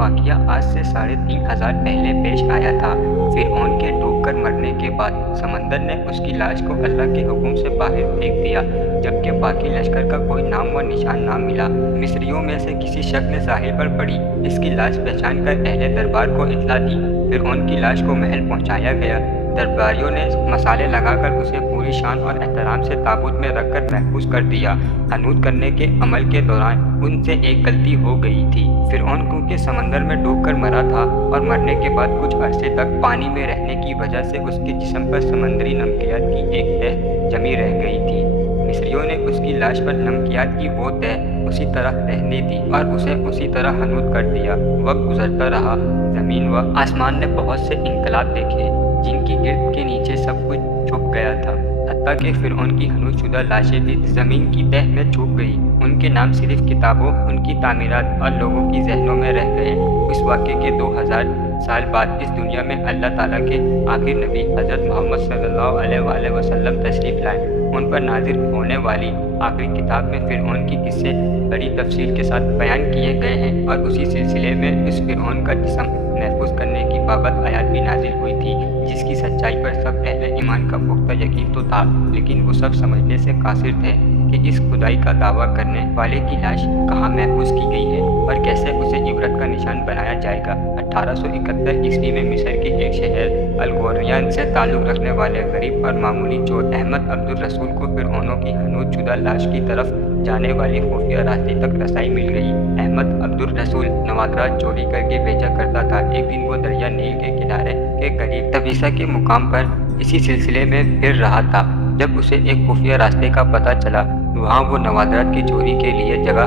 वाक़या आज से 3500 पहले पेश आया था। फ़िरऔन के डूबकर मरने के बाद समंदर ने उसकी लाश को अल्लाह के हुक्म से बाहर फेंक दिया, जबकि बाकी लश्कर का कोई नाम व निशान ना मिला। मिस्रियों में से किसी शख्स ने साहिल पर पड़ी इसकी लाश पहचान कर अहले दरबार को इत्तला दी। फ़िरऔन की लाश को महल पहुँचाया गया। दरबारियों ने मसाले लगाकर उसे पूरी शान और एहतराम से ताबूत में रखकर महफूज कर दिया। हनूत करने के अमल के दौरान उनसे एक गलती हो गई थी। फ़िरऔन क्योंकि समंदर में डूबकर मरा था और मरने के बाद कुछ अरसे तक पानी में रहने की वजह से उसके जिस्म पर समंदरी नमकियात की एक तह जमी रह गई थी। मिस्रियों ने उसकी लाश पर नमकियात की वो तह उसी तरह रहने दी और उसे उसी तरह हनूत कर दिया। वक्त गुजरता रहा, ज़मीन व आसमान ने बहुत से इनकलाब देखे जिनकी गिर्द के नीचे सब कुछ छुप गया था, हत्ता कि फ़िरऔन की हनूत शुदा लाशें भी ज़मीन की तह में छुप गई। उनके नाम सिर्फ किताबों, उनकी तामीरात और लोगों की जहनों में रह गए। उस वाक़े के 2000 साल बाद इस दुनिया में अल्लाह ताला के आखिर नबी हज़रत मोहम्मद सल्लल्लाहु अलैहि वसल्लम तशरीफ़ लाए। उन पर नाज़िल होने वाली आखिरी किताब में फ़िरऔन की किस्से बड़ी तफसील के साथ बयान किए गए हैं और उसी सिलसिले में इस फ़िरऔन का जिस्म महफूज करने की बाबत आयत भी नाजिल हुई थी, जिसकी सच्चाई पर सब अहले ईमान का पुख्ता यकीन तो था, लेकिन वो सब समझने से कासिर थे कि इस खुदाई का दावा करने वाले की लाश कहाँ महफूज की गई है और कैसे उसे इबरत का निशान बनाया जाएगा। 1871 ईस्वी में मिस्र के एक शहर अलगोरियान से ताल्लुक़ रखने वाले गरीब और मामूली चोर अहमद अब्दुल रसूल को फ़िरऔनों की हनूत शुदा लाश की तरफ जाने वाली खुफिया रास्ते तक रसाई मिल गई। अहमद अब्दुल रसूल नवादरात चोरी करके बेचा करता था। एक दिन वो दरिया नील के किनारे के करीब तबीसा के मुकाम पर इसी सिलसिले में फिर रहा था जब उसे एक खुफिया रास्ते का पता चला। वहाँ वो नवादरात की चोरी के लिए जगह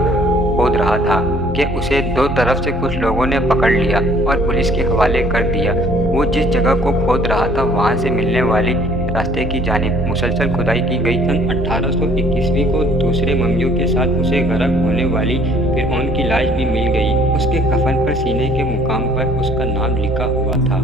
खोद रहा था कि उसे दो तरफ से कुछ लोगों ने पकड़ लिया और पुलिस के हवाले कर दिया। वो जिस जगह को खोद रहा था वहाँ से मिलने वाली रास्ते की जानिब मुसलसल खुदाई की गई। सन 1821 को दूसरे मम्मियों के साथ उसे गरक होने वाली फ़िरऔन की लाश भी मिल गई। उसके कफन पर सीने के मुकाम पर उसका नाम लिखा हुआ था।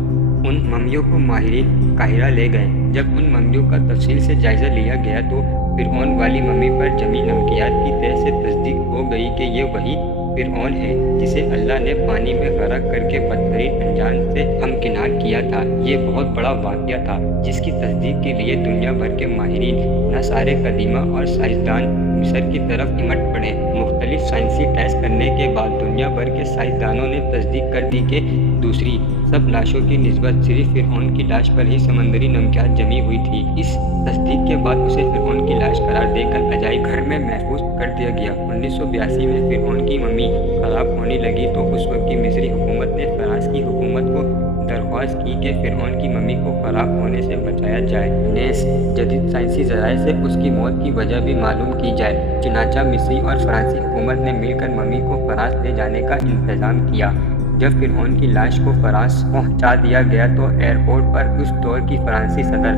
उन मम्मियों को माहिरीन काहिरा ले गए। जब उन मम्मियों का तफसील से जायज़ा लिया गया तो फ़िरऔन वाली मम्मी पर जमी नमकियात की तह से तस्दीक हो गई कि ये वही फ़िरऔन है जिसे अल्लाह ने पानी में गरक करके बदतरीन अंजाम से हमकिनार किया था। ये बहुत बड़ा वाक़या था जिसकी तस्दीक के लिए दुनिया भर के माहिरीन नसारे कदीमा और साइंसदान मिस्र की तरफ इमट पड़े। मुख्तलिफ साइंसी टेस्ट करने के बाद दुनिया भर के साइंसदानों ने तस्दीक कर दी कि दूसरी सब लाशों की निस्बत सिर्फ फ़िरऔन की लाश पर ही समंदरी नमकियात जमी हुई थी। इस तस्दीक के बाद उसे फ़िरऔन की लाश करार देकर अजायब घर में महफूज कर दिया गया। 1982 में फ़िरऔन की मम्मी ख़राब होने लगी तो उस वक्त की मिस्री हुकूमत ने फ्रांस की हुकूमत को दरख्वास्त की कि फ़िरऔन की मम्मी को ख़राब होने से बचाया जाए। नेस जदीद साइंसी ज़राए से उसकी मौत की वजह भी मालूम की जाए। चुनांचे मिस्री और फ़्रांसी हुकूमत ने मिलकर मम्मी को फ्रांस ले जाने का इंतज़ाम किया। जब फ़िरऔन की लाश को फ्रांस पहुंचा दिया गया तो एयरपोर्ट पर उस दौर की फ़्रांसी सदर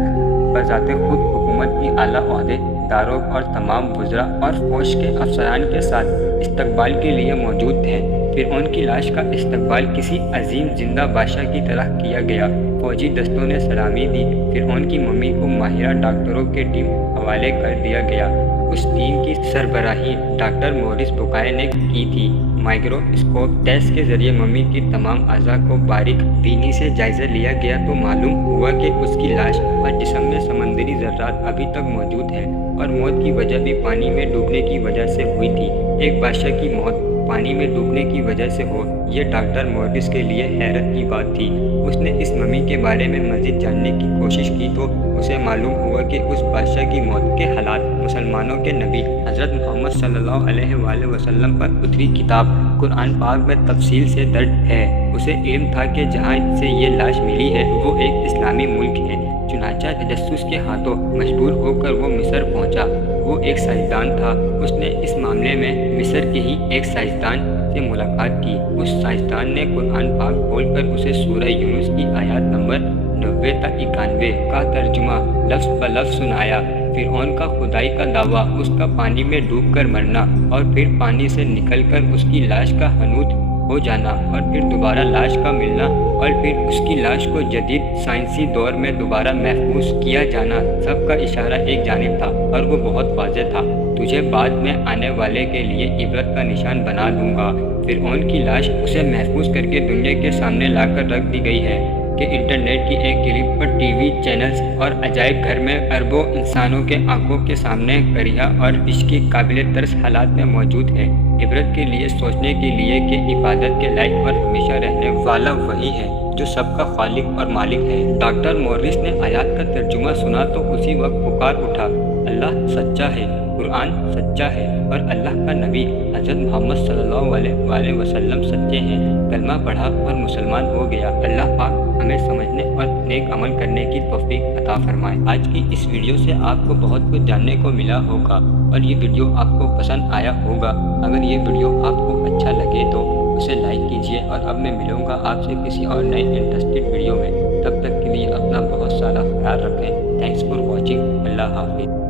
बज़ाते खुद हुकूमत की आला ओहदेदारों और तमाम वज़रा और फ़ौज के अफसरान के साथ इस्तकबाल के लिए मौजूद थे। फ़िरऔन की लाश का इस्तकबाल किसी अजीम जिंदा बादशाह की तरह किया गया। फ़ौजी दस्तों ने सलामी दी। फ़िरऔन की मम्मी को माहिरा डॉक्टरों के टीम हवाले कर दिया गया। उस टीम की सरबराही डॉक्टर मोरिस बुकाय ने की थी। माइक्रोस्कोप टेस्ट के ज़रिए मम्मी की तमाम अज़ा को बारीक बीनी से जायज़ा लिया गया तो मालूम हुआ कि उसकी लाश और जिस्म में समंदरी ज़र्रात अभी तक मौजूद हैं और मौत की वजह भी पानी में डूबने की वजह से हुई थी। एक बादशाह की मौत पानी में डूबने की वजह से हो, ये डॉक्टर मोरिस के लिए हैरत की बात थी। उसने इस मम्मी के बारे में मज़ीद जानने की कोशिश की तो उसे मालूम हुआ कि उस बादशाह की मौत के हालात मुसलमानों के नबी हज़रत मोहम्मद सल्लल्लाहु अलैहि वसल्लम पर उतरी किताब कुरान पाक में तफसील से दर्ज है। उसे इल्म था कि जहाँ से ये लाश मिली है वो एक इस्लामी मुल्क है। चुनांचे तजस्सुस के हाथों मजबूर होकर वो मिस्र पहुँचा। वो एक साइंसदान था। उसने इस मामले में मिस्र के ही एक साइंसदान से मुलाकात की। उस साइंसदान ने कुरान पाक खोलकर उसे सूरह यूनुस की आयत नंबर 90 तक 91 का तर्जुमा लफ्ज़ ब लफ्ज़ सुनाया। फ़िरऔन का खुदाई का दावा, उसका पानी में डूबकर मरना और फिर पानी से निकलकर उसकी लाश का हनूत हो जाना और फिर दोबारा लाश का मिलना और फिर उसकी लाश को जदीद साइंसी दौर में दोबारा महफूज किया जाना, सब का इशारा एक जानिब था और वो बहुत वाज़ेह था। تجھے بعد میں آنے والے کے لیے عبرت کا نشان بنا دوں گا۔ فرعون کی لاش اسے محفوظ کر کے دنیا کے سامنے لا کر رکھ دی گئی ہے کہ انٹرنیٹ کی ایک کلک پر ٹی وی چینلز اور عجائب گھر میں اربوں انسانوں کے آنکھوں کے سامنے کریہ اور عشقی قابل ترس حالات میں موجود ہے۔ عبرت کے لیے، سوچنے کے لیے کہ عبادت کے لائق اور ہمیشہ رہنے والا وہی ہے جو سب کا خالق اور مالک ہے۔ ڈاکٹر مورس نے آیات کا ترجمہ سنا تو اسی وقت پکار اٹھا، اللہ سچا ہے، قرآن سچا ہے اور اللہ کا نبی حضرت محمد صلی اللہ علیہ وسلم سچے ہیں۔ کلمہ پڑھا اور مسلمان ہو گیا۔ اللہ پاک ہمیں سمجھنے اور نیک عمل کرنے کی توفیق عطا فرمائے۔ آج کی اس ویڈیو سے آپ کو بہت کچھ جاننے کو ملا ہوگا اور یہ ویڈیو آپ کو پسند آیا ہوگا۔ اگر یہ ویڈیو آپ کو اچھا لگے تو اسے لائک کیجیے اور اب میں ملوں گا آپ سے کسی اور نئے انٹرسٹڈ ویڈیو میں۔ تب تک کے لیے اپنا بہت سارا خیال رکھیں۔ Thanks for watching. اللہ حافظ۔